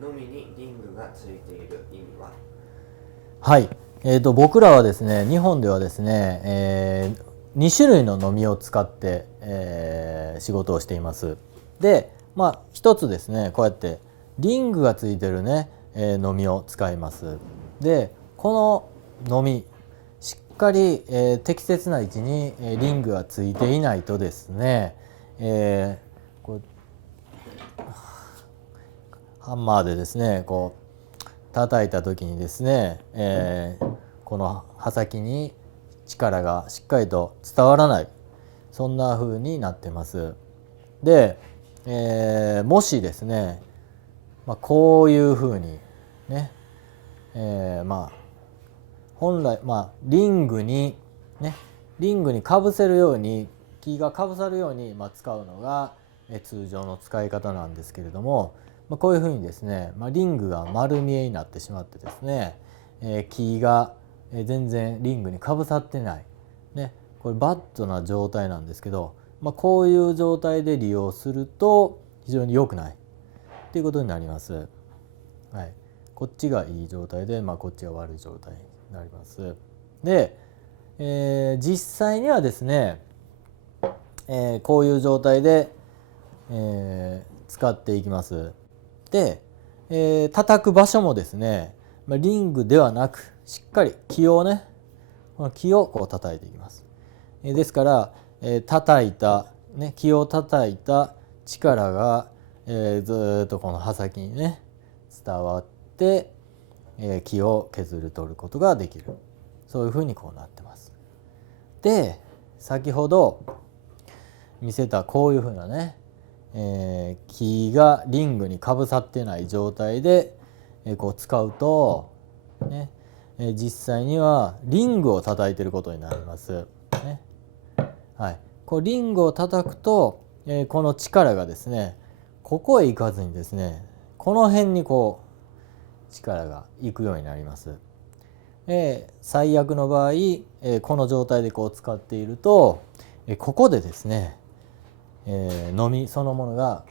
のみにリングがついている意味は？はい、僕らはですね、日本ではですね、2種類ののみを使って、仕事をしています。で、一つですね、こうやってリングがついてるね、のみを使います。で、こののみしっかり、適切な位置に、リングがついていないとですね、こうハンマーでですねこう叩いた時にですね、この刃先に力がしっかりと伝わらない、そんな風になってます。で、もしですね、こういう風にね、本来、リングにね、リングにかぶせるように、木がかぶさるように、使うのが通常の使い方なんですけれども、こういうふうにですね、リングが丸見えになってしまってですね、木が全然リングにかぶさってない、ね、これバッドな状態なんですけど、こういう状態で利用すると非常に良くないっていうことになります。はい、こっちがいい状態で、こっちが悪い状態になります。で、実際にはですね、こういう状態で、使っていきます。で、叩く場所もですね、リングではなくしっかり木をね、この木をこう叩いていきます。ですから、叩いた、ね、木を叩いた力が、ずっとこの刃先にね伝わって、木を削り取ることができる、そういうふうにこうなってます。で、先ほど見せたこういうふうなね、木がリングにかぶさってない状態で、こう使うと、ね、実際にはリングを叩いていることになります。ね、はい、こうリングを叩くと、この力がですねここへ行かずにですねこの辺にこう力が行くようになります。最悪の場合、この状態でこう使っていると、ここでですね、のみそのものが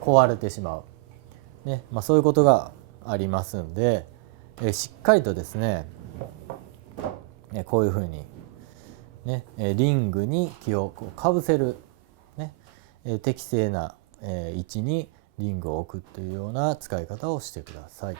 壊れてしまう、ね、そういうことがありますんで、しっかりとですね、こういうふうに、ね、リングに木をこうかぶせる、ね、適正な位置にリングを置くというような使い方をしてください。